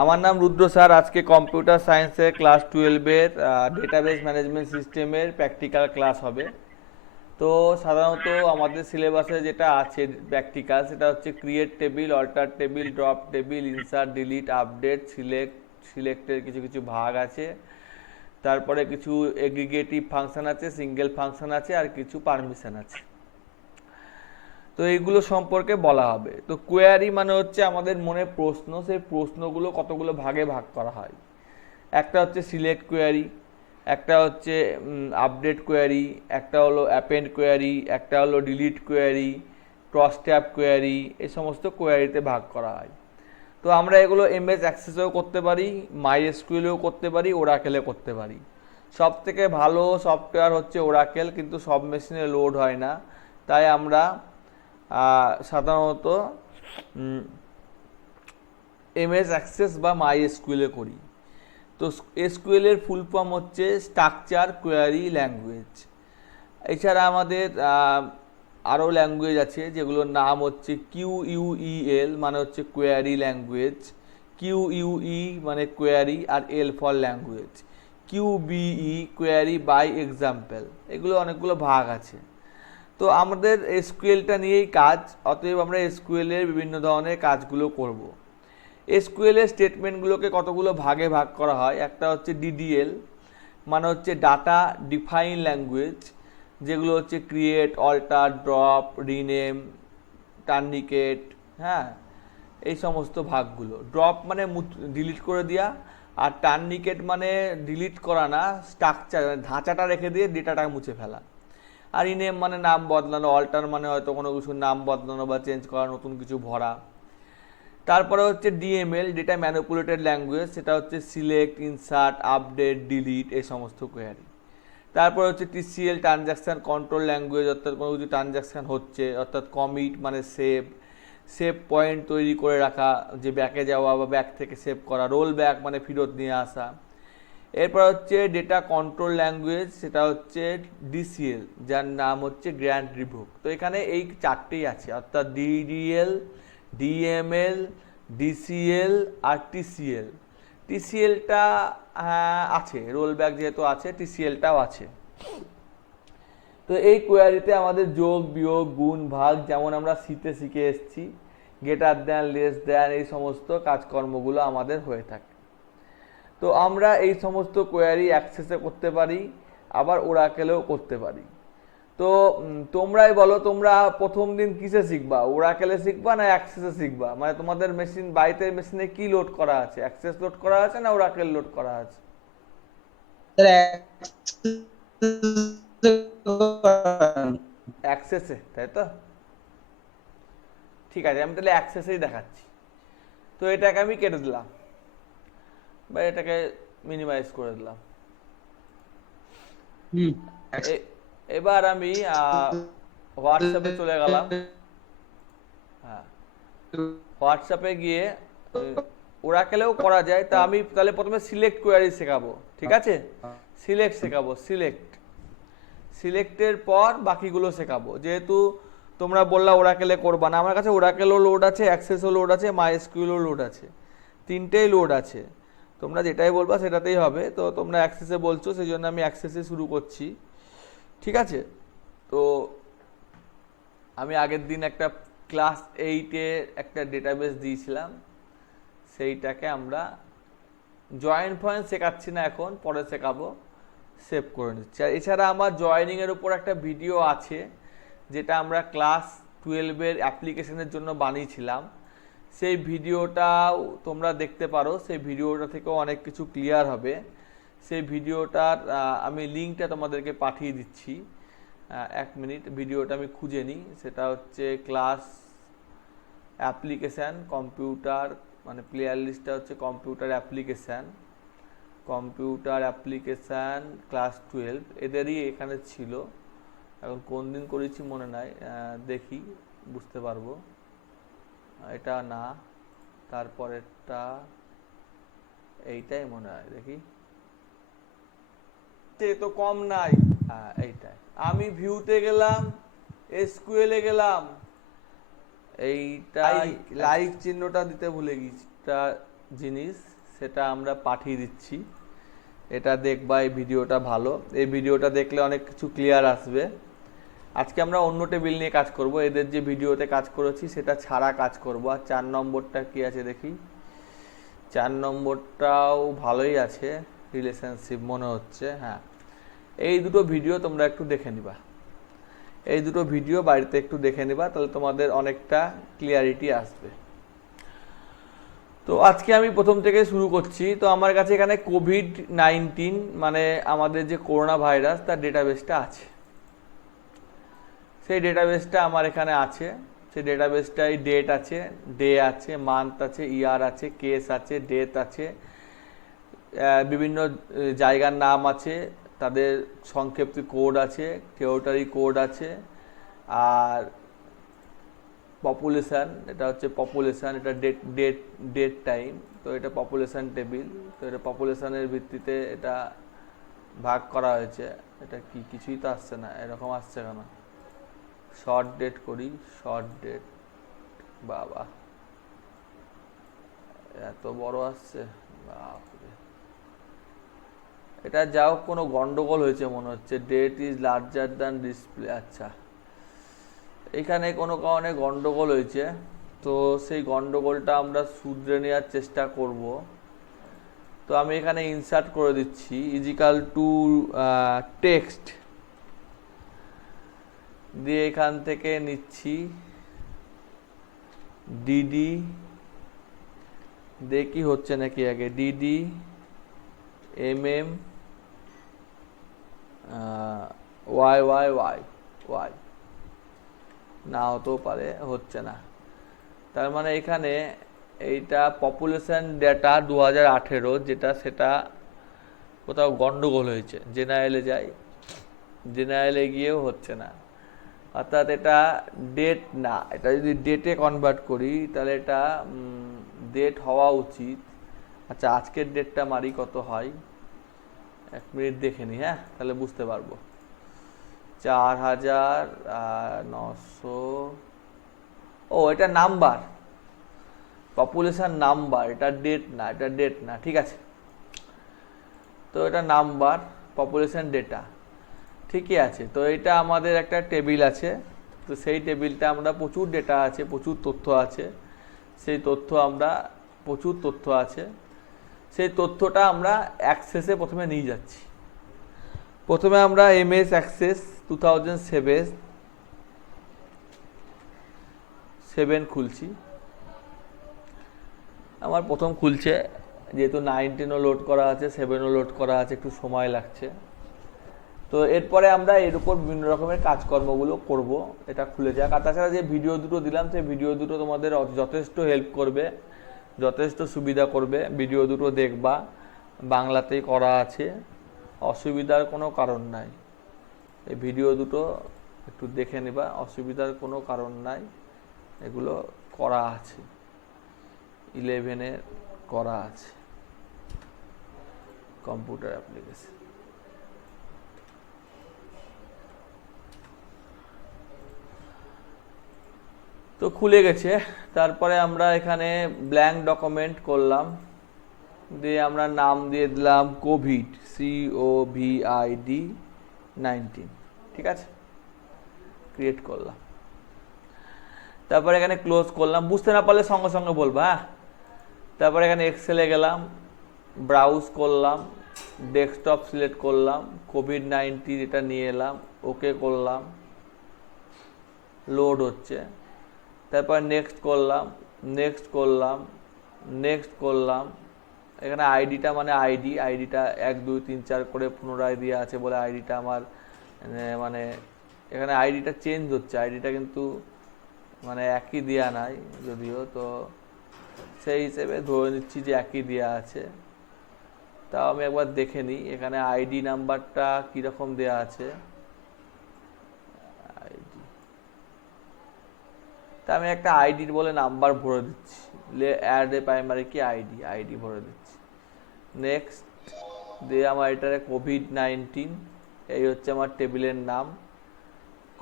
আমার নাম রুদ্র স্যার। আজকে কম্পিউটার সায়েন্সের ক্লাস 12-এর ডেটাবেস ম্যানেজমেন্ট সিস্টেমের প্র্যাকটিক্যাল ক্লাস হবে। তো সাধারণত আমাদের সিলেবাসে যেটা আছে প্র্যাকটিক্যাল, সেটা হচ্ছে create table, alter table, drop table, insert, delete, update, সিলেক্টের কিছু কিছু ভাগ আছে। তারপরে কিছু এগ্রিগেটিভ ফাংশন আছে, সিঙ্গেল ফাংশন আছে, আর কিছু পারমিশন আছে। তো এইগুলো সম্পর্কে বলা হবে। তো কোয়ারি মানে হচ্ছে আমাদের মনে প্রশ্ন, সেই প্রশ্নগুলো কতগুলো ভাগে ভাগ করা হয়। একটা হচ্ছে সিলেক্ট কোয়ারি, একটা হচ্ছে আপডেট কোয়ারি, একটা হলো অ্যাপেন্ড কোয়ারি, একটা হলো delete query, cross tab query, এই সমস্ত কোয়ারিতে ভাগ করা হয়। তো আমরা এগুলো এমএস অ্যাক্সেসেও করতে পারি, মাই এসকিউএলেও করতে পারি, ওরাকেলে করতে পারি। সব থেকে ভালো সফটওয়্যার হচ্ছে ওরাকেল, কিন্তু সব মেশিনে লোড হয় না। তাই আমরা সাধারণত এমএস অ্যাক্সেস বা মাই এসকিউএলে করি। তো এসকিউএলের ফুল ফর্ম হচ্ছে স্ট্রাকচার কোয়ারি ল্যাঙ্গুয়েজ। এছাড়া আমাদের আরও ল্যাঙ্গুয়েজ আছে যেগুলোর নাম হচ্ছে কিউইউইএল, মানে হচ্ছে কোয়ারি ল্যাঙ্গুয়েজ, কিউইউই মানে কোয়ারি, আর L for language, Q B E query by example. এগুলো অনেকগুলো ভাগ আছে। তো আমাদের এসকিউএলটা নিয়েই কাজ, অতএব আমরা এসকিউএলের বিভিন্ন ধরনের কাজগুলো করব। এসকিউএলের স্টেটমেন্টগুলোকে কতগুলো ভাগে ভাগ করা হয়। একটা হচ্ছে ডিডিএল, মানে হচ্ছে ডাটা ডিফাইন ল্যাঙ্গুয়েজ, যেগুলো হচ্ছে ক্রিয়েট, অল্টার, ড্রপ, রিনেম, টার্নিকেট, হ্যাঁ, এই সমস্ত ভাগগুলো। ড্রপ মানে ডিলিট করে দেওয়া, আর টার্নিকেট মানে ডিলিট করা না, স্ট্রাকচার মানে ধাঁচাটা রেখে দিয়ে ডেটাটা মুছে ফেলা। আর রিনেম মানে নাম বদলানো, অল্টার মানে হয়তো কোনো কিছুর নাম বদলানো বা চেঞ্জ করা, নতুন কিছু ভরা। তারপরে হচ্ছে ডিএমএল, যেটা ম্যানিপুলেটেড ল্যাঙ্গুয়েজ, সেটা হচ্ছে সিলেক্ট, ইনসার্ট, আপডেট, ডিলিট, এই সমস্ত কোয়ারি। তারপর হচ্ছে টিসিএল, ট্রানজ্যাকশান কন্ট্রোল ল্যাঙ্গুয়েজ, অর্থাৎ কোনো কিছু ট্রানজ্যাকশান হচ্ছে, অর্থাৎ কমিট মানে সেভ, সেভ পয়েন্ট তৈরি করে রাখা, যে ব্যাকে যাওয়া বা ব্যাক থেকে সেভ করা, রোল ব্যাক মানে ফেরত নিয়ে আসা। এরপর হচ্ছে ডেটা কন্ট্রোল ল্যাঙ্গুয়েজ, সেটা হচ্ছে ডিসিএল, যার নাম হচ্ছে গ্র্যান্ড রিভোক। তো এখানে এই চারটেই আছে, অর্থাৎ ডিডিএল, ডিএমএল, ডিসিএল আর টিসিএল। টিসিএলটা আছে, রোল ব্যাক যেহেতু আছে, টিসিএলটাও আছে। তো এই কোয়ারিতে আমাদের যোগ, বিয়োগ, গুণ, ভাগ, যেমন আমরা সিতে শিখে এসেছি, গ্রেটার দ্যান, লেস দ্যান, এই সমস্ত কাজকর্মগুলো আমাদের হয়ে থাকে। তো আমরা এই সমস্ত কোয়ারি অ্যাক্সেসে করতে পারি, আবার ওরাকেলেও করতে পারি। তো তোমরাই বলো, তোমরা প্রথম দিন কিসে শিখবা, ওরাকেলে শিখবা না অ্যাক্সেসে শিখবা? মানে তোমাদের মেশিন, বাড়িতে মেশিনে কি লোড করা আছে, অ্যাক্সেস লোড করা আছে না ওরাকেল লোড করা আছে? অ্যাক্সেসে, তাই তো? ঠিক আছে, আমি তাহলে অ্যাক্সেসেই দেখাচ্ছি। তো এটাকে আমি কেটে দিলাম, বা এটাকে মিনিমাইজ করে দিলাম। এবার আমি হোয়াটসঅ্যাপে চলে গেলাম। হ্যাঁ, হোয়াটসঅ্যাপে গিয়ে ওরাকেলেও করা যায়। তা আমি তাহলে প্রথমে সিলেক্ট কোয়ারি শেখাবো, ঠিক আছে? সিলেক্ট শেখাবো, সিলেক্টের পর বাকিগুলো শেখাবো। যেহেতু তোমরা বললা ওরাকেলে করবা না, আমার কাছে ওরাকেলও লোড আছে, অ্যাক্সেসও লোড আছে, মাইএসকিউএলও লোড আছে, তিনটেই লোড আছে। তোমরা যেটাই বলবা সেটাতেই হবে। তো তোমরা অ্যাক্সেসে বলছো, সেই জন্য আমি অ্যাক্সেসে শুরু করছি, ঠিক আছে? তো আমি আগের দিন একটা ক্লাস 8-এ একটা ডেটাবেস দিয়েছিলাম, সেইটাকে আমরা জয়েন ফয়েন শেখাচ্ছি না এখন, পরে শেখাবো, সেভ করে নিচ্ছি। আর এছাড়া আমার জয়েনিংয়ের উপর একটা ভিডিও আছে, যেটা আমরা ক্লাস 12-এর অ্যাপ্লিকেশনের জন্য বানিয়েছিলাম। সেই ভিডিওটাও তোমরা দেখতে পারো, সেই ভিডিওটা থেকেও অনেক কিছু ক্লিয়ার হবে। সেই ভিডিওটার আমি লিঙ্কটা তোমাদেরকে পাঠিয়ে দিচ্ছি। 1 মিনিট, ভিডিওটা আমি খুঁজে নিই। সেটা হচ্ছে ক্লাস অ্যাপ্লিকেশান কম্পিউটার, মানে প্লেয়ার লিস্টটা হচ্ছে কম্পিউটার অ্যাপ্লিকেশান ক্লাস 12, এদেরই এখানে ছিল। এখন কোন দিন করেছি মনে নাই, দেখি বুঝতে পারবো। এটা না, তারপরেরটা, এইটাই মনে হয়, দেখি। তো কম নাই, হ্যাঁ এইটাই। আমি ভিউতে গেলাম, এসকিউএলে গেলাম, এইটাই লাইক চিহ্নটা দিতে ভুলে গেছি, জিনিস সেটা আমরা পাঠিয়ে দিচ্ছি। এটা দেখবা, এই ভিডিওটা ভালো, এই ভিডিওটা দেখলে অনেক কিছু ক্লিয়ার আসবে। আজকে আমরা অন্য টেবিল নিয়ে কাজ করব, এদের যে ভিডিওতে কাজ করেছি সেটা ছাড়া কাজ করব। আর 4 নম্বরটা কি আছে দেখি। 4 নম্বরটাও ভালোই আছে, রিলেশনশিপ মনে হচ্ছে। হ্যাঁ, এই দুটো ভিডিও তোমরা একটু দেখে নিবা, এই দুটো ভিডিও বাড়িতে একটু দেখে নিবা, তাহলে তোমাদের অনেকটা ক্লিয়ারিটি আসবে। তো আজকে আমি প্রথম থেকে শুরু করছি। তো আমার কাছে এখানে কোভিড-19 মানে আমাদের যে করোনা ভাইরাস তার ডেটাবেসটা আছে। সেই ডেটাবেসটা আমার এখানে আছে। সেই ডেটাবেসটায় ডেট আছে, ডে আছে, মান্থ আছে, ইয়ার আছে, কেস আছে, ডেথ আছে, বিভিন্ন জায়গার নাম আছে, তাদের সংক্ষিপ্ত কোড আছে, টেরিটরি কোড আছে, আর পপুলেশান, এটা হচ্ছে পপুলেশান, এটা ডেট টাইম। তো এটা পপুলেশান টেবিল। তো এটা পপুলেশানের ভিত্তিতে এটা ভাগ করা হয়েছে। এটা কি কিছুই তো আসছে না, এরকম আসছে কেন? শর্ট ডেট করি, শর্ট ডেট, বাবা এত বড় আসছে, বাপরে। এটা যাও কোনো গন্ডগোল হয়েছে মনে হচ্ছে, date is larger than display. আচ্ছা, এখানে কোনো কারণে গন্ডগোল হয়েছে, তো সেই গন্ডগোলটা আমরা শুধরে নেওয়ার চেষ্টা করব। তো আমি এখানে ইনসার্ট করে দিচ্ছি ইজিক্যাল টু টেক্সট দিয়ে, এখান থেকে নিচ্ছি ডিডি, দেখি হচ্ছে নাকি আগে, DD Y Y Y Y, না হতেও পারে, হচ্ছে না। তার মানে এখানে এইটা পপুলেশন ডেটা 2018, যেটা সেটা কোথাও গন্ডগোল হয়েছে। জেনারেলে যাই, জেনারেলে গিয়েও হচ্ছে না, অর্থাৎ এটা ডেট না। এটা যদি ডেটে কনভার্ট করি তাহলে এটা ডেট হওয়া উচিত। আচ্ছা, আজকের ডেটটা মারি কত হয়, 1 মিনিট দেখে নি। হ্যাঁ, তাহলে বুঝতে পারবো। 4900, ও এটা নাম্বার, পপুলেশন নাম্বার, এটা ডেট না, এটা ডেট না, ঠিক আছে। তো এটা নাম্বার, পপুলেশন ডেটা, ঠিকই আছে। তো এটা আমাদের একটা টেবিল আছে। তো সেই টেবিলটা আমরা প্রচুর ডেটা আছে, প্রচুর তথ্য আছে, সেই তথ্য আমরা প্রচুর তথ্য আছে, সেই তথ্যটা আমরা অ্যাক্সেসে প্রথমে নিয়ে যাচ্ছি। প্রথমে আমরা এমএস অ্যাক্সেস 2007 খুলছি। আমার প্রথম খুলছে, যেহেতু 19ও লোড করা আছে, 7ও লোড করা আছে, একটু সময় লাগছে। তো এরপরে আমরা এর উপর বিভিন্ন রকমের কাজকর্মগুলো করব। এটা খুলে যাক। আর তাছাড়া যে ভিডিও দুটো দিলাম, সেই ভিডিও দুটো তোমাদের যথেষ্ট হেল্প করবে, যথেষ্ট সুবিধা করবে। ভিডিও দুটো দেখবা, বাংলাতেই করা আছে, অসুবিধার কোনো কারণ নাই। এই ভিডিও দুটো একটু দেখে নেবা, অসুবিধার কোনো কারণ নাই, এগুলো করা আছে, 11-এ করা আছে, কম্পিউটার অ্যাপ্লিকেশন। তো খুলে গেছে। তারপরে আমরা এখানে ব্ল্যাঙ্ক ডকুমেন্ট করলাম, দিয়ে আমরা নাম দিয়ে দিলাম কোভিড, COVID-19, ঠিক আছে, ক্রিয়েট করলাম। তারপরে এখানে ক্লোজ করলাম, বুঝতে না পারলে সঙ্গে সঙ্গে বলবা। হ্যাঁ, তারপরে এখানে এক্সেলে গেলাম, ব্রাউজ করলাম, ডেস্কটপ সিলেক্ট করলাম, COVID-19 এটা নিয়ে এলাম, ওকে করলাম, লোড হচ্ছে। তারপর নেক্সট করলাম, নেক্সট করলাম, নেক্সট করলাম। এখানে আইডিটা মানে আইডিটা 1 2 3 4 করে পুনরায় দিয়ে আছে বলে আইডিটা আমার মানে এখানে আইডিটা চেঞ্জ হচ্ছে, আইডিটা কিন্তু মানে একই দেওয়া নাই যদিও। তো সেই হিসেবে ধরে নিচ্ছি যে একই দেওয়া আছে। তাও আমি একবার দেখে নিই এখানে আইডি নাম্বারটা কীরকম দেওয়া আছে। আইডি, তা আমি একটা আইডির বলে নাম্বার ভরে দিচ্ছি, অ্যাড এ প্রাইমারি কি আইডি ভরে দিচ্ছি। নেক্সট দিয়ে আমার এটারে COVID-19, এই হচ্ছে আমার টেবিলের নাম,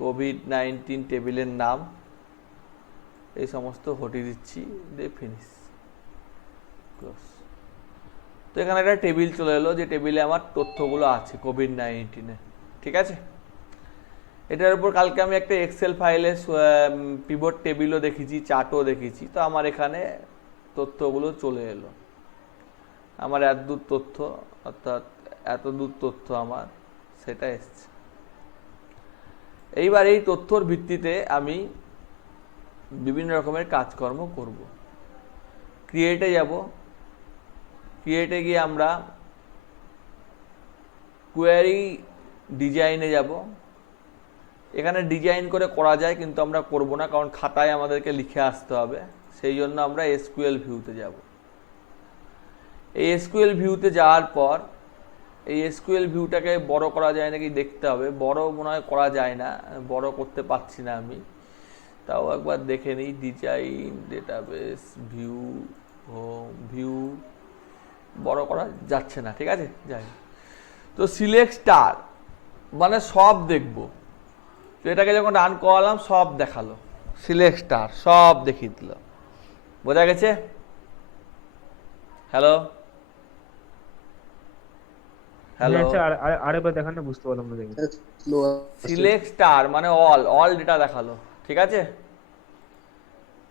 COVID-19 টেবিলের নাম, এই সমস্ত হটিয়ে দিচ্ছি, দিয়ে ফিনিশ। ক্লোজ। তো এখানে একটা টেবিল চলে এলো, যে টেবিলে আমার তথ্যগুলো আছে কোভিড-19-এ, ঠিক আছে। এটার উপর কালকে আমি একটা এক্সেল ফাইলে পিভট টেবিলও দেখেছি, চার্টও দেখেছি। তো আমার এখানে তথ্যগুলো চলে এলো, আমার এত দূর তথ্য, অর্থাৎ এত দূর তথ্য আমার সেটা এসছে। এইবার এই তথ্যর ভিত্তিতে আমি বিভিন্ন রকমের কাজকর্ম করব। ক্রিয়েটে যাব, ক্রিয়েটে গিয়ে আমরা কোয়ারি ডিজাইনে যাব। এখানে ডিজাইন করে করা যায়, কিন্তু আমরা করব না, কারণ খাতায় আমাদেরকে লিখে আসতে হবে। সেই জন্য আমরা এসকিউএল ভিউতে যাব। এই এসকিউএল ভিউতে যাওয়ার পর এই এসকিউএল ভিউটাকে বড় করা যায় নাকি দেখতে হবে। বড় মনে হয় করা যায় না, বড় করতে পারছি না আমি, তাও একবার দেখে নিই। Design, database, view, home, view, বড় করা যাচ্ছে না, ঠিক আছে, যাই। তো সিলেক্ট স্টার মানে সব দেখব। তো এটাকে যখন রান করালাম সব দেখালো, সিলেক্ট স্টার সব দেখিয়ে দিল। বোঝা গেছে? হ্যালো হ্যালো, আরেকবার দেখান না, বুঝতে পারলাম না। সিলেক্ট স্টার মানে অল ডেটা দেখালো, ঠিক আছে।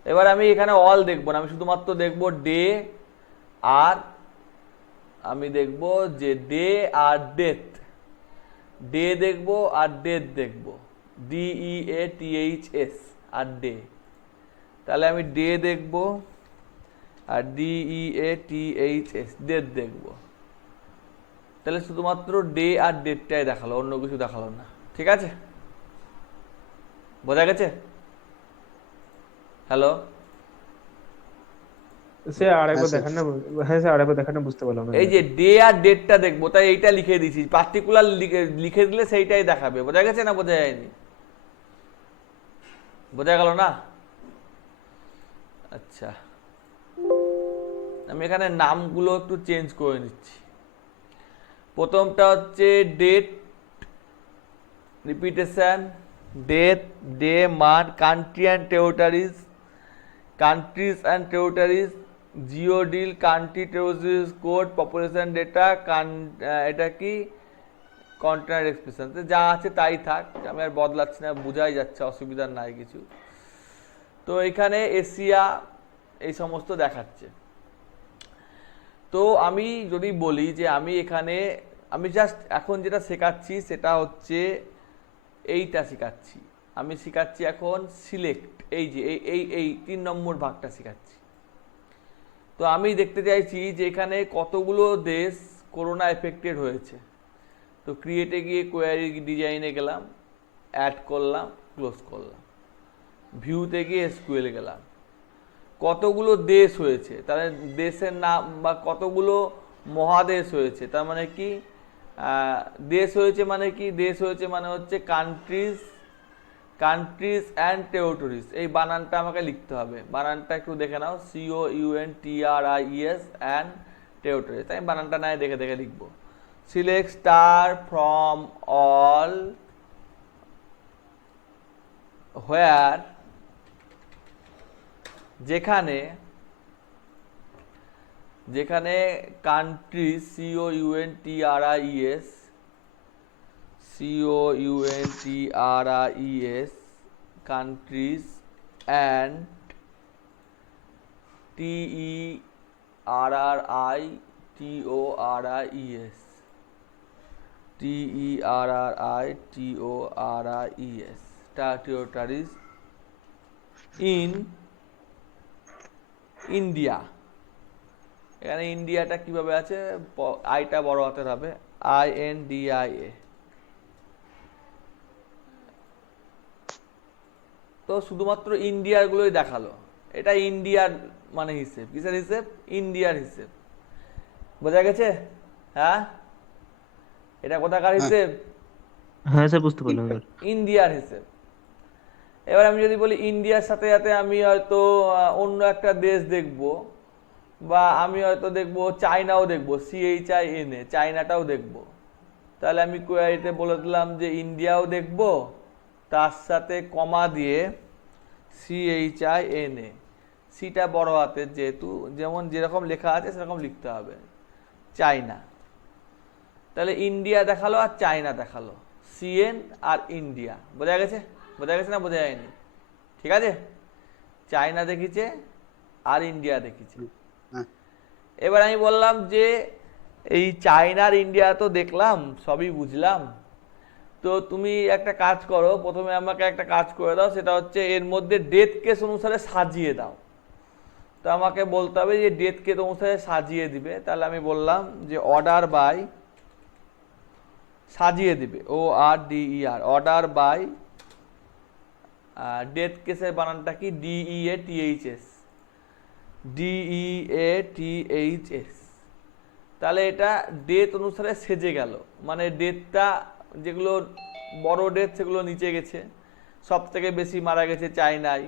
এবার আমি এখানে অল দেখবো না, আমি শুধুমাত্র দেখবো ডে, আর আমি দেখবো যে ডে আর ডেথ। ডে দেখবো আর ডেথ দেখবো, DEATHS আর ডে। তাহলে আমি ডে দেখবো আর DEATHS ডেথ দেখবো। তাহলে শুধুমাত্র ডে আর ডেটটাই দেখালো, অন্য কিছু দেখালো না, ঠিক আছে। বোঝা গেছে? হ্যালো, সে আরেকবার দেখান না। হ্যাঁ স্যার, আরেকবার দেখান না, বুঝতে পারলাম না। এই যে ডে আর ডেটটা দেখবো, তাই এইটা লিখে দিয়েছি, পার্টিকুলার লিখে দিলে সেইটাই দেখাবে। বোঝা গেছে না বোঝা যায়নি? বোঝা গেল না? আচ্ছা, আমি এখানে নামগুলো একটু চেঞ্জ করে নিচ্ছি। প্রথমটা হচ্ছে date, repetition, date, day, month, country and territories, countries and territories, geo deal, country territories code, population data, এটা কি কন্টেনার এক্সপ্রেশন। যা আছে তাই থাক, আমি আর বদলাচ্ছি না, বোঝাই যাচ্ছে, অসুবিধার নাই কিছু। তো এখানে এশিয়া এই সমস্ত দেখাচ্ছে। তো আমি যদি বলি যে আমি এখানে আমি জাস্ট এখন যেটা শেখাচ্ছি সেটা হচ্ছে এইটা শেখাচ্ছি। আমি শেখাচ্ছি এখন সিলেক্ট, এই যে এই 3 নম্বর ভাগটা শেখাচ্ছি। তো আমি দেখতে চাইছি যে এখানে কতগুলো দেশ করোনা এফেক্টেড হয়েছে। তো ক্রিয়েটে গিয়ে কোয়ারি ডিজাইনে গেলাম, অ্যাড করলাম, ক্লোজ করলাম। ভিউতে গিয়ে এসকিউএল গেলাম, কতগুলো দেশ হয়েছে, তাহলে দেশের নাম, বা কতগুলো মহাদেশ হয়েছে, তার মানে কি দেশ হয়েছে মানে কি, দেশ হয়েছে মানে হচ্ছে কান্ট্রিজ অ্যান্ড টেরিটরিজ। এই বানানটা আমাকে লিখতে হবে, বানানটা একটু দেখে নাও, COUNTRIES অ্যান্ড টেরিটরিজ। আমি বানানটা নাই দেখে দেখে লিখবো। সিলেক্ট স্টার ফ্রম অল হোয়ার, যেখানে countries, COUNTRIES countries and TERRITORIES territories in India. এখানে ইন্ডিয়াটা কিভাবে আছে, আইটা বড় হাতের হবে, INDIA। তো শুধুমাত্র ইন্ডিয়ার গুলোই দেখালো। এটা ইন্ডিয়ার মানে হিসেব, কিসের হিসেব? ইন্ডিয়ার হিসেব। বোঝা গেছে? হ্যাঁ, এটা কোথাকার হিসেব? হ্যাঁ স্যার, বুঝতে পারলাম। ইন্ডিয়ার হিসেব। এবার আমি যদি বলি ইন্ডিয়ার সাথে সাথে আমি হয়তো অন্য একটা দেশ দেখব, বা আমি হয়তো দেখব চায়নাও দেখব, CHINA, চায়নাটাও দেখব। তাহলে আমি কোয়ারিতে বলে দিলাম যে ইন্ডিয়াও দেখব, তার সাথে কমা দিয়ে CHINA, সিটা বড় হাতের যেহেতু, যেমন যেরকম লেখা আছে সেরকম লিখতে হবে। চায়না, তাহলে ইন্ডিয়া দেখালো আর চায়না দেখালো, সিএন আর ইন্ডিয়া। বোঝা গেছে? বোঝা গেছে না বোঝা যায়নি? ঠিক আছে, চায়না দেখিছে আর ইন্ডিয়া দেখিছে। হ্যাঁ। এবার আমি বললাম যে এই চায়না আর ইন্ডিয়া তো দেখলাম, সবই বুঝলাম, তো তুমি একটা কাজ করো, প্রথমে আমাকে একটা কাজ করে দাও, সেটা হচ্ছে এর মধ্যে ডেথ কেস অনুসারে সাজিয়ে দাও। তো আমাকে বলতে হবে যে ডেথ কেস অনুসারে সাজিয়ে দিবে। তাহলে আমি বললাম যে অর্ডার বাই, সাজিয়ে দিবে, ORDER, অর্ডার বাই, ডেথ কেসের বানানটা কি, DEATHS, DEATHS। তাহলে এটা ডেথ অনুসারে সেজে গেল, মানে ডেথটা যেগুলো বড় ডেথ সেগুলো নিচে গেছে, সব থেকে বেশি মারা গেছে চায়নায়,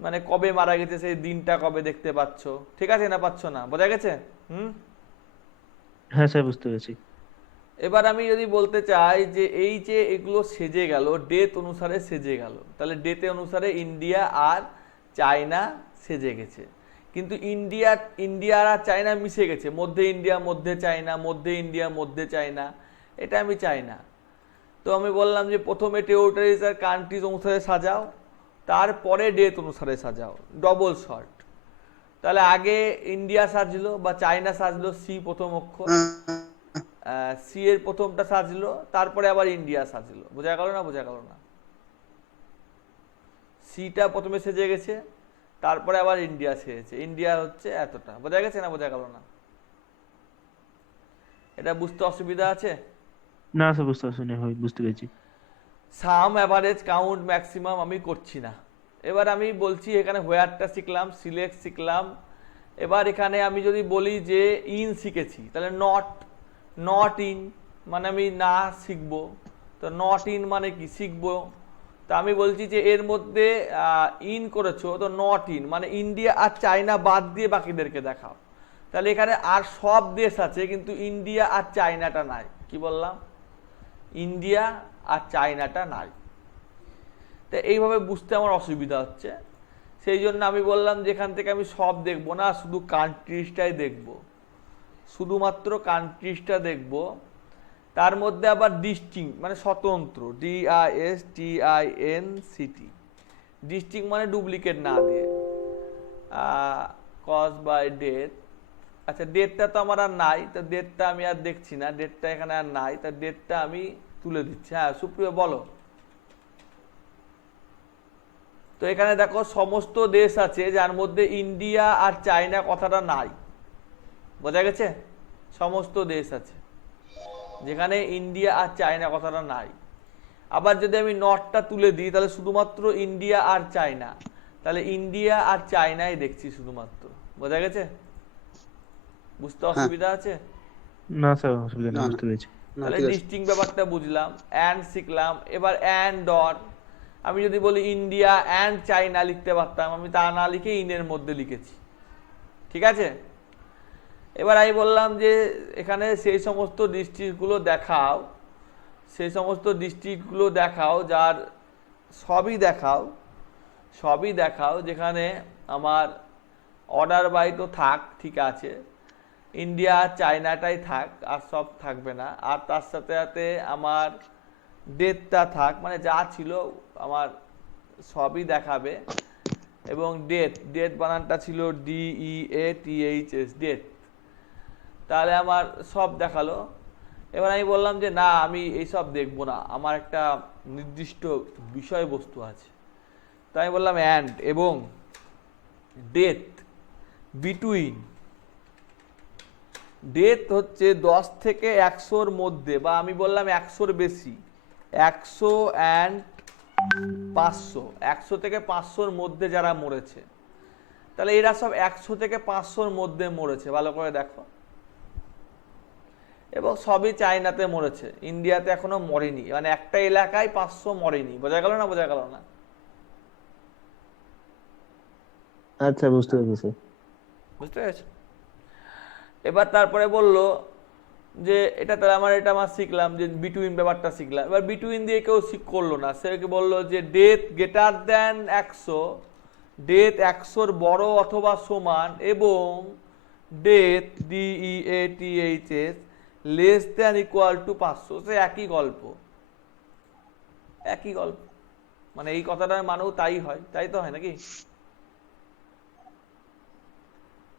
মানে কবে মারা গেছে সেই দিনটা কবে দেখতে পাচ্ছ, ঠিক আছে না পাচ্ছ না? বোঝা গেছে? হ্যাঁ স্যার বুঝতে পেরেছি। এবার আমি যদি বলতে চাই যে এই যে এগুলো সেজে গেল, ডেথ অনুসারে সেজে গেল, তাহলে ডেথ অনুসারে ইন্ডিয়া আর চায়না সেজে গেছে, কিন্তু ইন্ডিয়া আর চায়না মিশে গেছে, মধ্যে ইন্ডিয়া মধ্যে চায়না, মধ্যে ইন্ডিয়া মধ্যে চায়না, এটা আমি চাই না। তো আমি বললাম যে প্রথমে টেরিটরিজ আর কান্ট্রিজ অনুসারে সাজাও, তারপরে ডেথ অনুসারে সাজাও, ডবল শর্ট। তাহলে আগে ইন্ডিয়া সাজলো বা চায়না সাজলো, সি প্রথম অক্ষর, সি এর প্রথমটা সাজলো, তারপরে আবার ইন্ডিয়া সাজলো। বোঝা গেল না বোঝা গেল না? সিটা প্রথমে সেজে গেছে, তারপরে আবার ইন্ডিয়া সেজেছে, ইন্ডিয়া হচ্ছে এতটা। বোঝা গেছে না বোঝা গেল না? এটা বুঝতে অসুবিধা আছে? না স্যার বুঝতে পারছি না, বুঝতে পেরেছি। সাম, অ্যাভারেজ, কাউন্ট, ম্যাক্সিমাম আমি করছি না। এবার আমি বলছি এখানে হোয়ারটা শিখলাম, সিলেক্ট শিখলাম। এবার এখানে আমি যদি বলি যে ইন শিখেছি, তাহলে নট ইন মানে আমি না শিখবো, তো নট ইন মানে কি শিখবো। তো আমি বলছি যে এর মধ্যে ইন করেছো, তো নট ইন মানে ইন্ডিয়া আর চায়না বাদ দিয়ে বাকিদেরকে দেখাও। তাহলে এখানে আর সব দেশ আছে কিন্তু ইন্ডিয়া আর চায়নাটা নাই। কি বললাম? ইন্ডিয়া আর চায়নাটা নাই। তো এইভাবে বুঝতে আমার অসুবিধা হচ্ছে, সেই জন্য আমি বললাম যে এখান থেকে আমি সব দেখবো না, শুধু কান্ট্রিজটাই দেখব, শুধুমাত্র কান্ট্রিজটা দেখব। তার মধ্যে আবার ডিস্টিংক্ট মানে স্বতন্ত্র, DISTINCT, ডিস্টিংক্ট মানে ডুপ্লিকেট না দিয়ে, কজ বাই ডেথ। আচ্ছা ডেটটা তো আমার আর নাই, তো ডেটটা আমি আর দেখছি না, ডেটটা এখানে আর নাই, তা ডেটটা আমি তুলে দিচ্ছি। হ্যাঁ সুপ্রিয় বলো। তো এখানে দেখো সমস্ত দেশ আছে যার মধ্যে ইন্ডিয়া আর চায়না কথাটা নাই। বোঝা গেছে? সমস্ত দেশ আছে যেখানে ইন্ডিয়া আর চায়না কথাটা নাই। আবার যদি আমি নটটা তুলে দিই তাহলে শুধুমাত্র ইন্ডিয়া আর চায়না, তাহলে ইন্ডিয়া আর চায়নাই দেখছি শুধুমাত্র। বোঝা গেছে? বুঝতে অসুবিধা আছে? না স্যার অসুবিধা নেই, না, বুঝতে পেরেছি। তাহলে ঠিক আছে। ডিস্টিংক্ট ব্যাপারটা বুঝলাম, অ্যান্ড শিখলাম। এবার অ্যান্ড অর, আমি যদি বলি ইন্ডিয়া অ্যান্ড চায়না লিখতে পারতাম, আমি তা না লিখে ইনের মধ্যে লিখেছি। ঠিক আছে? এবার আমি বললাম যে এখানে সেই সমস্ত ডিস্ট্রিক্টগুলো দেখাও, সেই সমস্ত ডিস্ট্রিক্টগুলো দেখাও যার সবই দেখাও যেখানে আমার অর্ডার বাই তো থাক, ঠিক আছে, ইন্ডিয়া আর চায়নাটাই থাক, আর সব থাকবে না, আর তার সাথে সাথে আমার ডেটটা থাক, মানে যা ছিল আমার সবই দেখাবে। এবং ডেট বানানটা ছিল DEATHS, ডেট। তাহলে আমার সব দেখালো। এবার আমি বললাম যে না আমি এইসব দেখবো না, আমার একটা নির্দিষ্ট বিষয়বস্তু আছে। তাই আমি বললাম অ্যান্ড এবং ডেট বিটুইন, ডেথ হচ্ছে 10 থেকে 100-র মধ্যে, বা আমি বললাম 100-র বেশি, 100 অ্যান্ড 500, 100 থেকে 500-র মধ্যে যারা মরেছে, তাহলে এরা সব 100 থেকে 500-র মধ্যে মরেছে, ভালো করে দেখো। এবং সবই চায়নাতে মরেছে, ইন্ডিয়াতে এখনো মরেনি, মানে একটা এলাকায় 500 মরেনি। বোঝা গেল না বোঝা গেল না? আচ্ছা বুঝতে পেরেছি। বুঝতে পেরেছো? এবার তারপরে বললো যে এটা তাহলে এটা আমার শিখলাম যে বিটুইন ব্যাপারটা শিখলাম। এবার বিটুইন দিয়ে কেউ করলো না, সে বললো যে ডেথ গ্রেটার দেন 100 ডেট 100-র বড় অথবা সমান এবং date DEATHS less than equal to 500, সে একই গল্প, একই গল্প। মানে এই কথাটার মানেও তাই হয়, তাই তো হয় নাকি?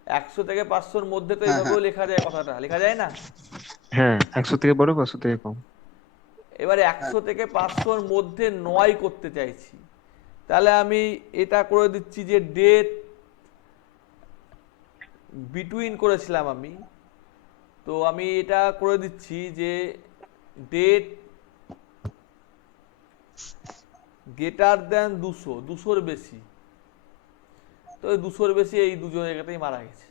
100 থেকে 500-র মধ্যে তো হ্যাঁ, এইভাবেও হ্যাঁ, লেখা যায়, কথাটা লেখা যায় না? হ্যাঁ, 100 থেকে বড়, 500 থেকে কম। এবারে হ্যাঁ, 100 থেকে 500-র মধ্যে 9 করতে চাইছি, তাহলে আমি এটা করে দিচ্ছি যে ডেট বিটুইন করেছিলাম আমি, তো আমি এটা করে দিচ্ছি যে ডেট গ্রেটার দেন 200, 200-র বেশি। তো 200-র বেশি এই দুজন জায়গাতেই মারা গেছে।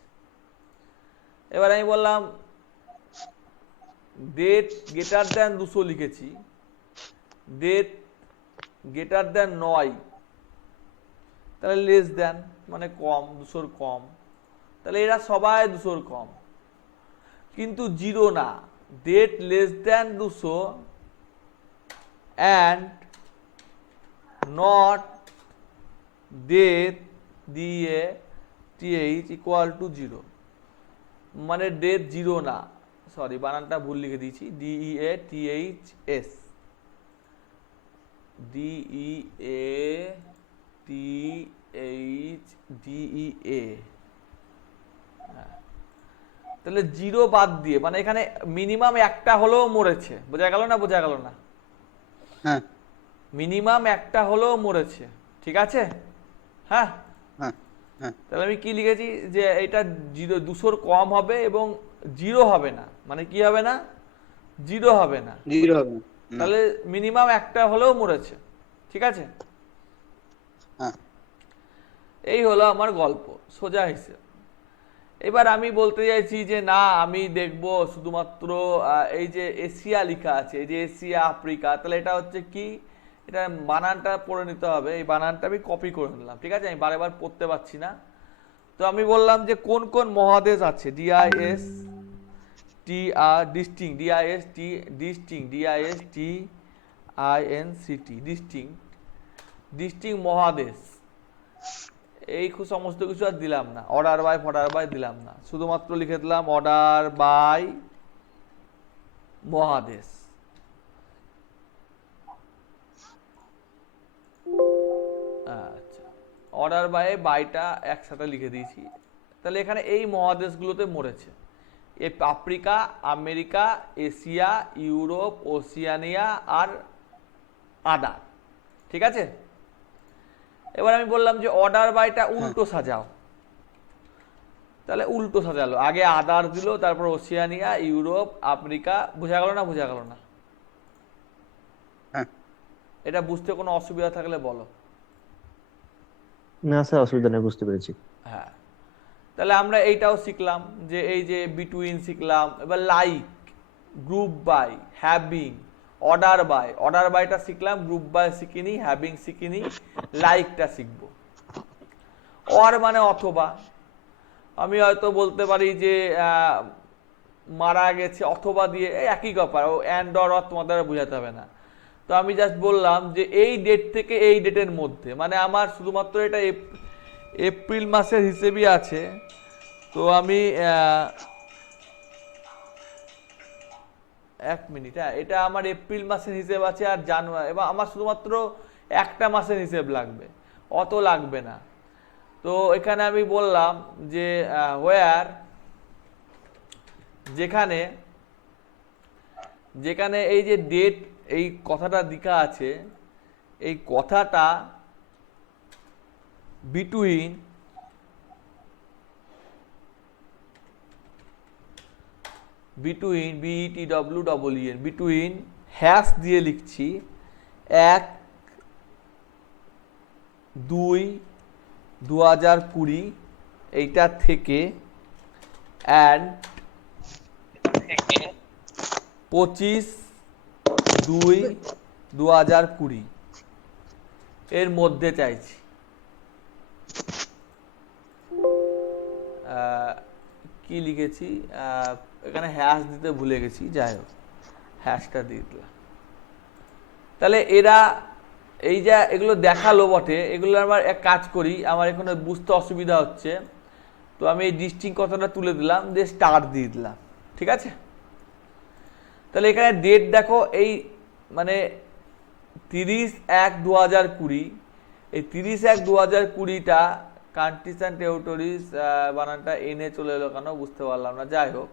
এবার আমি বললাম ডেট গ্রেটার দেন 200 লিখেছি, ডেট গ্রেটার দেন 9, তাহলে লেস দেন মানে কম, 200-র কম, তাহলে এরা সবাই 200-র কম। কিন্তু 0 না, date less than 200 and not date DEATH equal to 0, মানে ডেট 0 না, সরি বানানটা ভুল লিখে দিয়েছি, DEATHS, DEA, তাহলে 0 বাদ দিয়ে, মানে এখানে মিনিমাম একটা হলেও মরেছে, বোঝা গেল না? বোঝা গেল না? হ্যাঁ, মিনিমাম একটা হলেও মরেছে, ঠিক আছে? হ্যাঁ, হ্যাঁ, হ্যাঁ, তাহলে আমি কি লিখেছি যে এটা 200-র কম হবে এবং 0 হবে না, মানে কি হবে না? 0 হবে না, 0 হবে না। তাহলে মিনিমাম একটা হলেও মরেছে, ঠিক আছে? হ্যাঁ, এই হলো আমার গল্প, সোজা হিসেব। এবার আমি বলতে চাইছি যে না, আমি দেখব শুধুমাত্র এই যে এশিয়া লেখা আছে, এই যে এশিয়া আফ্রিকা, তাহলে এটা হচ্ছে কি, এটা বানানটা পড়ে নিতে হবে, এই বানানটা আমি কপি করে নিলাম, ঠিক আছে? আমি বারে বার পড়তে পারছি না। তো আমি বললাম যে কোন কোন মহাদেশ আছে, ডিস্টিং মহাদেশ, এই সমস্ত কিছু আর দিলাম না, অর্ডার বাই ফর্ডার বাই দিলাম না, শুধুমাত্র লিখে দিলাম অর্ডার বাই মহাদেশ। আচ্ছা, অর্ডার বাই বাইটা একসাথে লিখে দিয়েছি। তাহলে এখানে এই মহাদেশগুলোতে মরেছে, এই Africa, America, Asia, Europe, Oceania আর আদার, ঠিক আছে? এবার আমি বললাম যে অর্ডার বাইটা উল্টো সাজাও, তাহলে উল্টো সাজালো, আগে আদার দিল, তারপর ওসিয়ানিয়া, ইউরোপ, আফ্রিকা। বোঝা গেল না? বোঝা গেল না? হ্যাঁ। এটা বুঝতে কোনো অসুবিধা থাকলে বলো। না স্যার, অসুবিধা নেই, বুঝতে পেরেছি। হ্যাঁ, তাহলে আমরা এইটাও শিখলাম যে এই যে বিটুইন শিখলাম। এবার like, group by, having, order by, order বাইটা শিখলাম, গ্রুপ বাই শিখিনি, হ্যাভিং শিখিনি, লাইকটা শিখব। অর মানে অথবা, আমি হয়তো বলতে পারি যে মারা গেছে অথবা দিয়ে, একই ব্যাপার, ও অ্যান্ড অর তোমাদের বোঝাতে হবে না। তো আমি জাস্ট বললাম যে এই ডেট থেকে এই ডেটের মধ্যে, মানে আমার শুধুমাত্র এটা এপ্রিল মাসের হিসেবই আছে, তো আমি 1 মিনিট, হ্যাঁ, এটা আমার এপ্রিল মাসের হিসেব আছে আর জানুয়ারি, এবার আমার শুধুমাত্র একটা মাসের হিসেব লাগবে, অত লাগবে না। তো এখানে আমি বললাম যে হোয়ার, যেখানে যেখানে এই যে ডেট, এই কথাটা লেখা আছে, এই কথাটা বিটুইন BETWEEN, বিটুইন হ্যাশ দিয়ে লিখছি 1/2/2020, এইটা থেকে অ্যান্ড 25/2/2020 এর মধ্যে চাইছি। কি লিখেছি এখানে, হ্যাশ দিতে ভুলে গেছি, যাই হোক হ্যাশটা দিয়ে দিলাম। তাহলে এরা এই যা এগুলো দেখালো বটে, এগুলো আমার এক কাজ করি, আমার এখানে বুঝতে অসুবিধা হচ্ছে, তো আমি এই ডিস্টিংক্ট কথাটা তুলে দিলাম, দিয়ে স্টার দিয়ে দিলাম, ঠিক আছে। তাহলে এখানে ডেট দেখো, এই মানে 30/1/2020, এই 30/1/2020টা কান্ট্রিজ অ্যান্ড টেরিটরিজ, বানানটা এনে চলে এলো কেন বুঝতে পারলাম না, যাই হোক।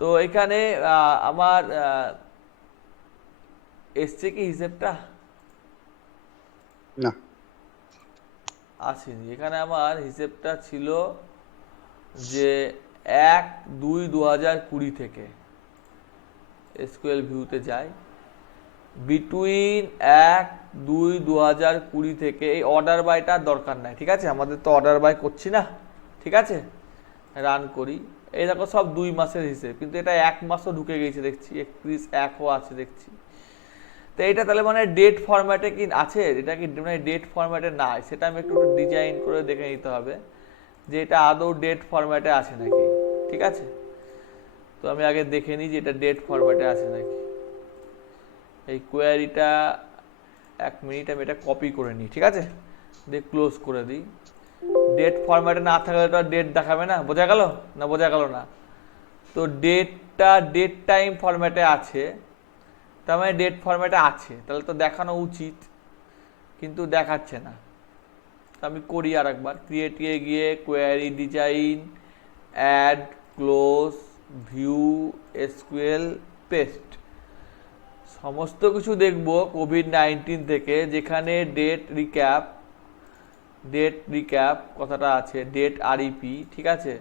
তো এখানে আমার এসছে কি হিসেবটা? না, আসেনি। এখানে আমার হিসেবটা ছিল যে 1/2/2020 থেকে এসকিউএল ভিউতে যাই, বিটুইন 1/2/2020 থেকে, এই অর্ডার বাইটার দরকার নাই, ঠিক আছে, আমাদের তো অর্ডার বাই করছি না, ঠিক আছে। রান করি, এই দেখো সব 2 মাসের হিসেব, কিন্তু এটা 1 মাসও ঢুকে গেছে দেখছি, 31/1ও আছে দেখছি। তো এটা তাহলে মানে ডেট ফরম্যাটে কি আছে, এটা কি মানে ডেট ফরম্যাটে নাই, সেটা আমি একটু ডিজাইন করে দেখে নিতে হবে যে এটা আদৌ ডেট ফরম্যাটে আছে নাকি, ঠিক আছে। তো আমি আগে দেখে নিই যে এটা ডেট ফরম্যাটে আছে নাকি। এই কোয়ারিটা 1 মিনিট, আমি এটা কপি করে নিই, ঠিক আছে, দিয়ে ক্লোজ করে দিই। ডেট ফরম্যাটে না থাকলে তো ডেট দেখাবে না, বোঝা গেল না? বোঝা গেল না? তো ডেটটা ডেট টাইম ফরম্যাটে আছে, তার মানে ডেট ফরম্যাটে আছে, তাহলে তো দেখানো উচিত, কিন্তু দেখাচ্ছে না। আমি করি আর একবার, ক্রিয়েটে গিয়ে query design, add, close, view, SQL, paste, সমস্ত কিছু দেখব কোভিড-19 থেকে, যেখানে ডেট রিক্যাপ কথাটা আছে, ডেট আরইপি, ঠিক আছে,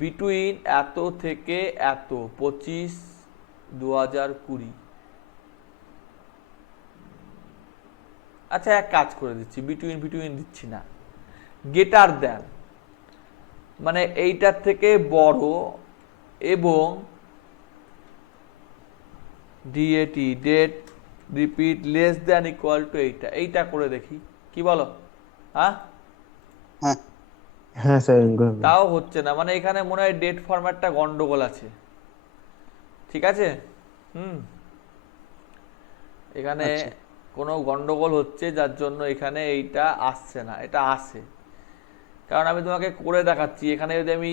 বিটুইন এত থেকে এত 25/2020। আচ্ছা, এক কাজ করে দিচ্ছি, বিটুইন দিচ্ছি না, গেটার দেন, মানে এইটার থেকে বড় এবং DAT, date repeat less than equal to এইটা করে দেখি, কি বলো? হ্যাঁ হ্যাঁ, হ্যাঁ স্যার। তাও হচ্ছে না, মানে এখানে মনে হয় ডেট ফরম্যাটটা গন্ডগোল আছে, ঠিক আছে। এখানে আচ্ছা। কোনো গন্ডগোল হচ্ছে, যার জন্য এখানে এইটা আসছে না, এটা আসে, কারণ আমি তোমাকে করে দেখাচ্ছি। এখানে যদি আমি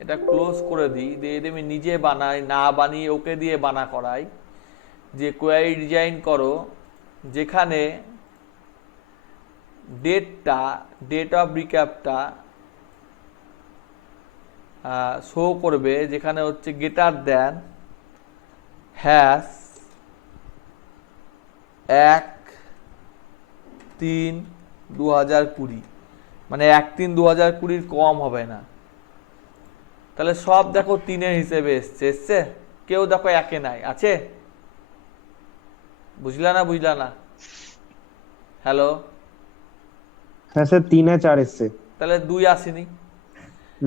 এটা ক্লোজ করে দিই, দিয়ে যদি আমি নিজে বানাই, না বানিয়ে ওকে দিয়ে বানা করাই, যে কোয়ারি ডিজাইন করো যেখানে ডেট অফ রিক্যাপটা শো করবে, যেখানে হচ্ছে গেটার দেন হ্যাশ 1/3/2020, মানে 1/3/2020 কম হবে না। তাহলে সব দেখো 3-এর হিসেবে এসছে, কেউ দেখো 1-এ নাই, আছে? বুঝলা না? হ্যালো? হ্যাঁ স্যার, 3 আর 4 এসছে। তাহলে 2 আসেনি।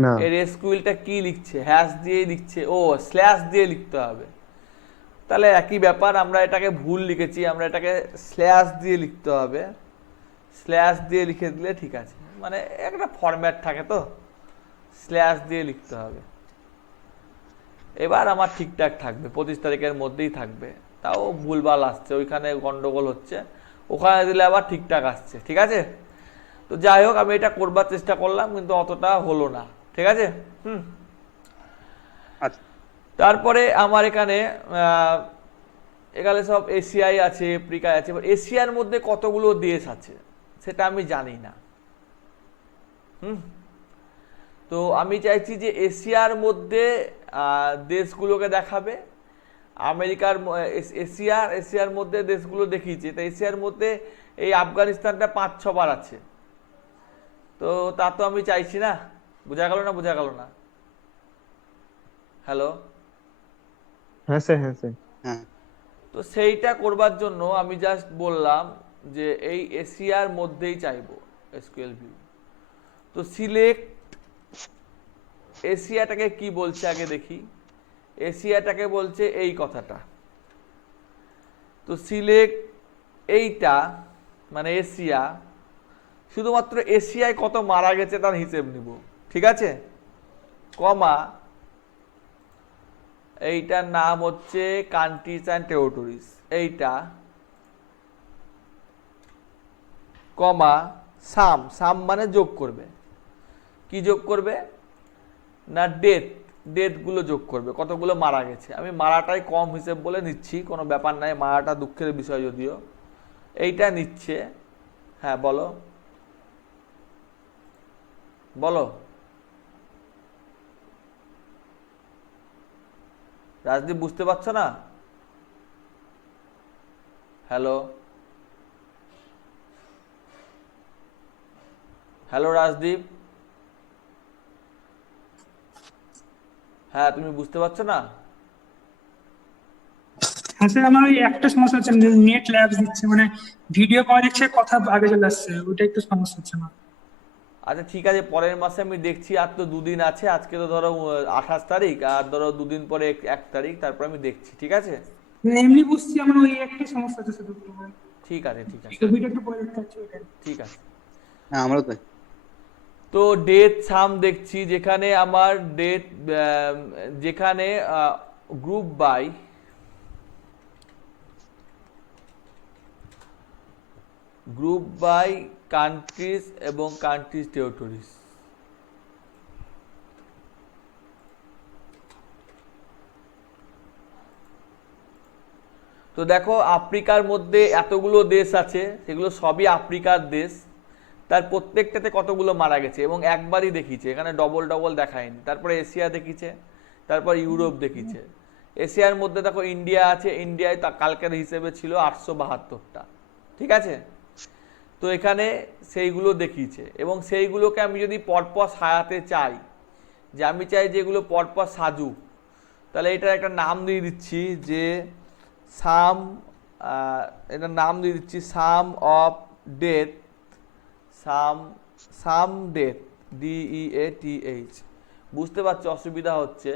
না এর এসকিউএলটা কি লিখছে? হ্যাশ দিয়ে লিখছে, ও স্ল্যাশ দিয়ে লিখতে হবে। তাহলে একই ব্যাপার, আমরা এটাকে ভুল লিখেছি, আমরা এটাকে স্ল্যাশ দিয়ে লিখতে হবে, স্ল্যাশ দিয়ে লিখে দিলে ঠিক আছে, মানে একটা ফরম্যাট থাকে তো, স্ল্যাশ দিয়ে লিখতে হবে। এবার আমার ঠিকঠাক থাকবে, 25 তারিখের মধ্যেই থাকবে, তাও ভুলভাল আসছে, ওইখানে গন্ডগোল হচ্ছে, ওখানে দিলে আবার ঠিকঠাক আসছে, ঠিক আছে। তো যাই হোক, আমি এটা করবার চেষ্টা করলাম, কিন্তু অতটা হলো না, ঠিক আছে। আচ্ছা। তারপরে আমার এখানে এখানে সব এশিয়াই আছে, আফ্রিকায় আছে, এবার এশিয়ার মধ্যে কতগুলো দেশ আছে সেটা আমি জানি না। তো আমি চাইছি যে এশিয়ার মধ্যে দেশগুলোকে দেখাবে, আমেরিকার এশিয়ার মধ্যে দেশগুলো দেখিয়েছে, তো এশিয়ার মধ্যে এই আফগানিস্তানটা 5-6 বার আছে, তো তা তো আমি চাইছি না। বোঝা গেল না? হ্যালো? হ্যাঁ স্যার। হ্যাঁ, তো সেইটা করবার জন্য আমি জাস্ট বললাম যে এই এশিয়ার মধ্যেই চাইবো এসকিউএল ভিউ। তো সিলেক্ট এশিয়াটাকে কি বলছে আগে দেখি। এশিয়াটাকে বলছে এই কথাটা, তো সিলেক্ট এইটা মানে এশিয়া, শুধুমাত্র এশিয়ায় কত মারা গেছে তার হিসেব নিব, ঠিক আছে, কমা এইটার নাম হচ্ছে কান্ট্রিজ অ্যান্ড টেরিটরিজ, এইটা কমা সাম, সাম মানে যোগ করবে। কি যোগ করবে না ডেথগুলো যোগ করবে, কতগুলো মারা গেছে। আমি মারাটাই কম হিসেব বলে নিচ্ছি, কোনো ব্যাপার নাই, মারাটা দুঃখের বিষয় যদিও। এইটা নিচ্ছে। হ্যাঁ বলো বলো রাজদীপ, বুঝতে পারছো না? হ্যালো হ্যালো রাজদীপ, হ্যাঁ তুমি বুঝতে পারছো না? হ্যাঁ স্যার, আমার ওই একটা সমস্যা হচ্ছে, নেট ল্যাগ দিচ্ছে, মানে ভিডিও কল দিচ্ছে, কথা আগে চলে আসছে, ওইটা একটু সমস্যা হচ্ছে আমার। আচ্ছা ঠিক আছে, পরের মাসে আমি দেখছি। আর তো দুদিন আছে, আজকে তো ধরো 28 তারিখ, আর ধরো দুদিন পরে 1 তারিখ, তারপর আমি দেখছি, ঠিক আছে? এমনি বুঝছি, আমার ওই একটাই সমস্যা হচ্ছে শুধু, ঠিক আছে ঠিক আছে ছবিটা একটু পরে দেখতে পাচ্ছি ওইটা। ঠিক আছে। হ্যাঁ আমারও তাই। তো ডেট সাম দেখছি, যেখানে আমার ডেট, যেখানে গ্রুপ বাই কান্ট্রিজ এবং কান্ট্রিজ টেরিটরিজ। তো দেখো আফ্রিকার মধ্যে এতগুলো দেশ আছে, সেগুলো সবই আফ্রিকার দেশ। তার প্রত্যেকটাতে কতগুলো মারা গেছে এবং একবারই দেখিছে, এখানে ডবল ডবল দেখায়নি। তারপরে এশিয়া দেখিছে, তারপর ইউরোপ দেখিছে। এশিয়ার মধ্যে দেখো ইন্ডিয়া আছে, ইন্ডিয়ায় তা কালকের হিসেবে ছিল 872টা, ঠিক আছে? তো এখানে সেইগুলো দেখিয়েছে, এবং সেইগুলোকে আমি যদি পরপর সাজাতে চাই, যে আমি চাই যেগুলো পরপর সাজুক, তাহলে এটার একটা নাম দিয়ে দিচ্ছি, যে সাম, এটার নাম দিয়ে দিচ্ছি sum of death, sum death, DEATH। বুঝতে পারছো অসুবিধা হচ্ছে?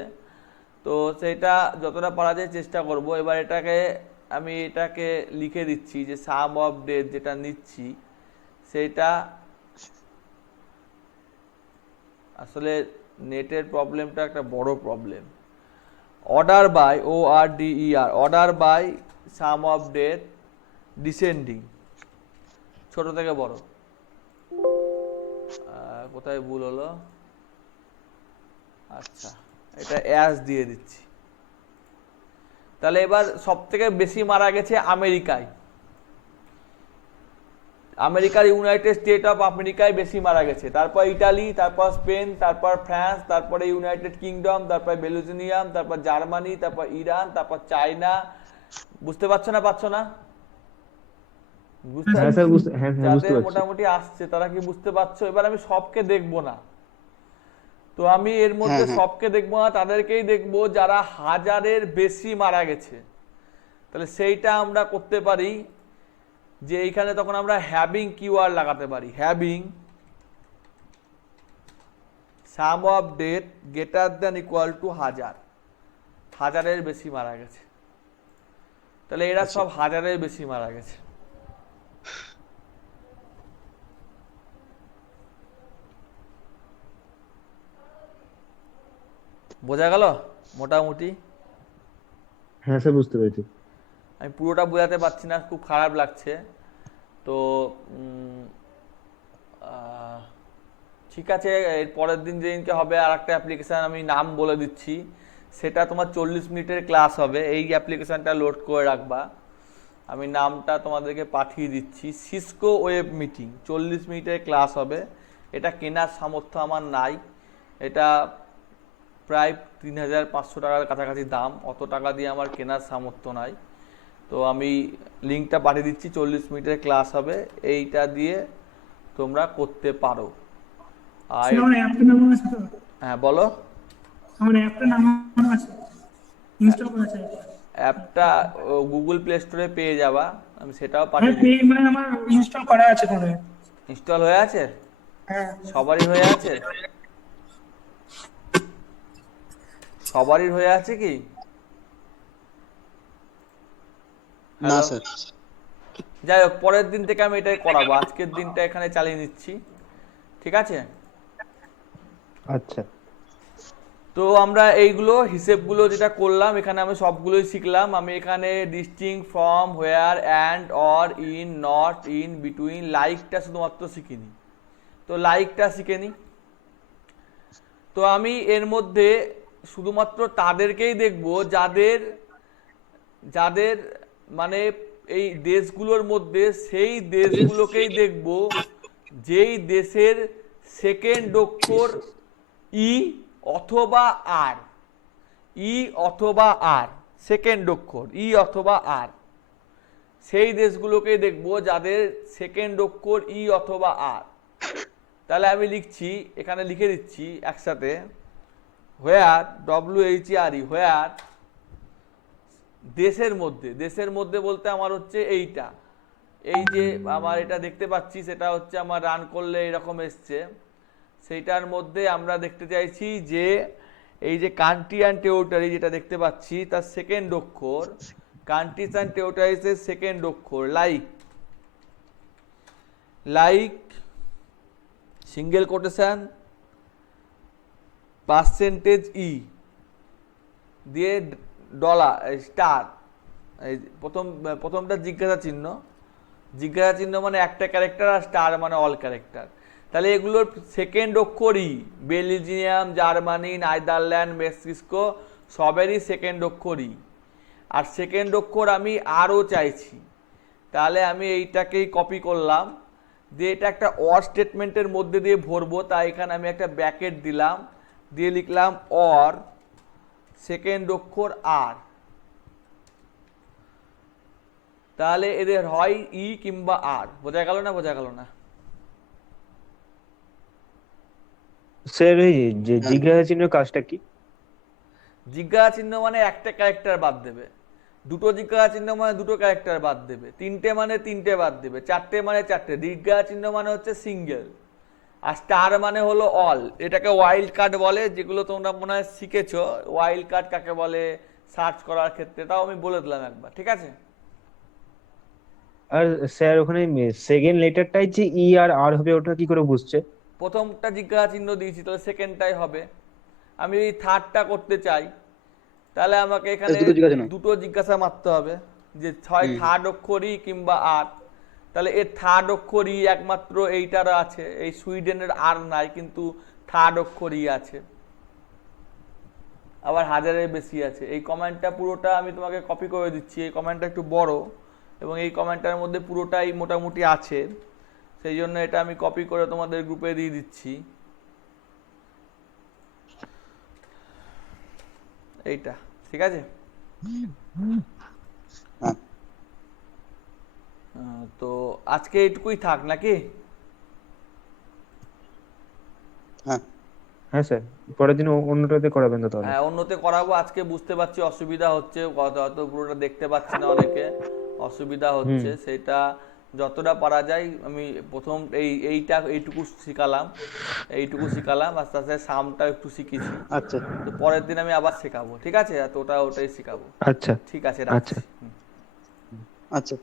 তো সেটা যতটা পারা যায় চেষ্টা করব। এবার এটাকে লিখে দিচ্ছি যে সাম অফ ডেথ যেটা নিচ্ছি, সেটা আসলে নেটের প্রবলেমটা একটা বড় problem. Order by, ORDER, order by sum of death descending, ছোট থেকে বড়। কোথায় ভুল হলো? আচ্ছা, এটা অ্যাস দিয়ে দিচ্ছি। তাহলে এবার সব থেকে বেশি মারা গেছে আমেরিকায়, ইউনাইটেড স্টেট অফ আমেরিকায় বেশি মারা গেছে। তারপর ইটালি, তারপর স্পেন, তারপর ফ্রান্স, তারপরে ইউনাইটেড কিংডম, তারপর বেলজিয়াম, তারপর জার্মানি, তারপর ইরান, তারপর চায়না। বুঝতে পারছো না? পারছো না? বুঝতে হ্যাঁ স্যার, হ্যাঁ হ্যাঁ বুঝতে যাদের পারছি। মোটামুটি আসছে তারা কি বুঝতে পারছো? এবার আমি সবকে দেখবো না, তো আমি এর হ্যাঁ মধ্যে হ্যাঁ সবকে দেখবো না, তাদেরকেই দেখবো যারা 1000-এর বেশি মারা গেছে। তাহলে সেইটা আমরা করতে পারি যে এইখানে তখন আমরা হ্যাভিং কিওয়ার্ড লাগাতে পারি, having sum of death greater than equal to 1000-এর বেশি মারা গেছে। তাহলে এরা আচ্ছা। সব 1000-এর বেশি মারা গেছে। বোঝা গেল মোটামুটি? হ্যাঁ স্যার বুঝতে পেরেছি। আমি পুরোটা বোঝাতে পারছি না, খুব খারাপ লাগছে। তো ঠিক আছে, এর পরের দিন যেদিনকে হবে আর একটা অ্যাপ্লিকেশান আমি নাম বলে দিচ্ছি, সেটা তোমার 40 মিনিটের ক্লাস হবে। এই অ্যাপ্লিকেশানটা লোড করে রাখবা, আমি নামটা তোমাদেরকে পাঠিয়ে দিচ্ছি। সিসকো ওয়েব মিটিং, 40 মিনিটের ক্লাস হবে। এটা কেনার সামর্থ্য আমার নাই, এটা প্রায় 3500 টাকার কাছাকাছি দাম, অত টাকা দিয়ে আমার কেনার সামর্থ্য নাই। তো আমি লিঙ্কটা পাঠিয়ে দিচ্ছি, 40 মিনিটের ক্লাস হবে, এইটা দিয়ে তোমরা করতে পারো। আর স্যার, আমার অ্যাপটা নামানো আছে তো? হ্যাঁ বলো। আমার অ্যাপটা নামানো আছে, ইনস্টল করা আছে। অ্যাপটা গুগল প্লে স্টোরে পেয়ে যাবা, আমি সেটাও হ্যাঁ, পাঠিয়ে দিচ্ছি। মানে আমার ইনস্টল করা আছে ফোনে। ইনস্টল হয়ে আছে? হ্যাঁ। সবারই হয়ে আছে? সবারই হয়ে আছে কি? না হ্যালো, স্যার। যাই হোক পরের দিন থেকে আমি এটাই করাবো, আজকের দিনটা এখানে চালিয়ে নিচ্ছি, ঠিক আছে? আচ্ছা। তো আমরা এইগুলো হিসেবগুলো যেটা করলাম এখানে আমি সবগুলোই শিখলাম। আমি এখানে distinct from, where, and, or, in, not, in, between, লাইকটা শুধুমাত্র শিখিনি। তো লাইকটা শিখে নি। তো আমি এর মধ্যে শুধুমাত্র তাদেরকেই দেখব যাদের যাদের মানে এই দেশগুলোর মধ্যে সেই দেশগুলোকেই দেখব যেই দেশের সেকেন্ড অক্ষর ই অথবা আর, ই অথবা আর, সেকেন্ড অক্ষর ই অথবা আর, সেই দেশগুলোকেই দেখব যাদের সেকেন্ড অক্ষর ই অথবা আর। তাহলে আমি লিখছি, এখানে লিখে দিচ্ছি একসাথে, হোয়ার, WHERE, হোয়ার, দেশের মধ্যে বলতে আমার হচ্ছে এইটা, এই যে আমার এটা দেখতে পাচ্ছি সেটা হচ্ছে আমার রান করলে এরকম এসছে, সেইটার মধ্যে আমরা দেখতে চাইছি যে এই যে কান্ট্রি অ্যান্ড টেরিটরি যেটা দেখতে পাচ্ছি তার সেকেন্ড অক্ষর, কান্ট্রিজ অ্যান্ড টেরিটরিজের সেকেন্ড অক্ষর like single quotation percentage E দিয়ে ডলার স্টার, এই প্রথমটা জিজ্ঞাসা চিহ্ন মানে একটা ক্যারেক্টার, আর স্টার মানে অল ক্যারেক্টার। তাহলে এগুলোর সেকেন্ড অক্ষর E, Belgium, Germany, Netherland, Mexico সবেরই সেকেন্ড অক্ষর ই, আর সেকেন্ড অক্ষর আমি আরও চাইছি। তাহলে আমি এইটাকেই কপি করলাম, দিয়ে এটা একটা অর স্টেটমেন্টের মধ্যে দিয়ে ভরবো, তাই এখানে আমি একটা ব্র্যাকেট দিলাম, দিয়ে লিখলাম অর সেকেন্ড অক্ষর আর। তাহলে এদের হয় ই কিংবা আর। বোঝা গেল না? স্যার এই যে জিজ্ঞাসা চিহ্নের কাজটা কি? জিজ্ঞাসা চিহ্ন মানে একটা ক্যারেক্টার বাদ দেবে, দুটো জিজ্ঞাসা চিহ্ন মানে দুটো ক্যারেক্টার বাদ দেবে, তিনটে মানে তিনটে বাদ দেবে, চারটে মানে চারটে। জিজ্ঞাসা চিহ্ন মানে হচ্ছে সিঙ্গেল, আর স্টার মানে হলো অল। এটাকে ওয়াইল্ড কার্ড বলে, যেগুলো তোমরা মনে হয় শিখেছো। ওয়াইল্ড কার্ড কাকে বলে সার্চ করার ক্ষেত্রে, তাও আমি বলে দিলাম একবার, ঠিক আছে? আর স্যার ওখানে সেকেন্ড লেটারটাই যে ই আর আর হবে ওটা কি করে বুঝছে? প্রথমটা জিজ্ঞাসা চিহ্ন দিয়েছি, তাহলে সেকেন্ডটাই হবে। আমি এই থার্ডটা করতে চাই, তাহলে আমাকে এখানে দুটো জিজ্ঞাসা মারতে হবে, যে ছয় থার্ড অক্ষরই কিংবা আর। তাহলে এর থার্ড অক্ষরই একমাত্র এইটার আছে, এই সুইডেনের আর নাই, কিন্তু থার্ড অক্ষরই আছে, আবার হাজারের বেশি আছে। এই কমেন্টটা পুরোটা আমি তোমাকে কপি করে দিচ্ছি, এই কমেন্টটা একটু বড় এবং এই কমেন্টটার মধ্যে পুরোটাই মোটামুটি আছে, সেই জন্য এটা আমি কপি করে তোমাদের গ্রুপে দিয়ে দিচ্ছি। এইটা ঠিক আছে? তো আজকে এইটুকুই থাক নাকি? হ্যাঁ স্যার, পরের দিন অন্যটাতে করাবেন তো তাহলে? হ্যাঁ, অন্যতে করাবো। আজকে বুঝতে পারছি অসুবিধা হচ্ছে, হয়তো পুরোটা দেখতে পাচ্ছি না, অনেকে অসুবিধা হচ্ছে, সেটা যতটা পারা যায় আমি প্রথম এইটুকু শিখালাম, আস্তে আস্তে সামটা একটু শিখেছি। আচ্ছা, তো পরের দিন আমি আবার শেখাবো, ঠিক আছে? আর ওটাই শেখাবো। আচ্ছা ঠিক আছে, রাখছি। আচ্ছা।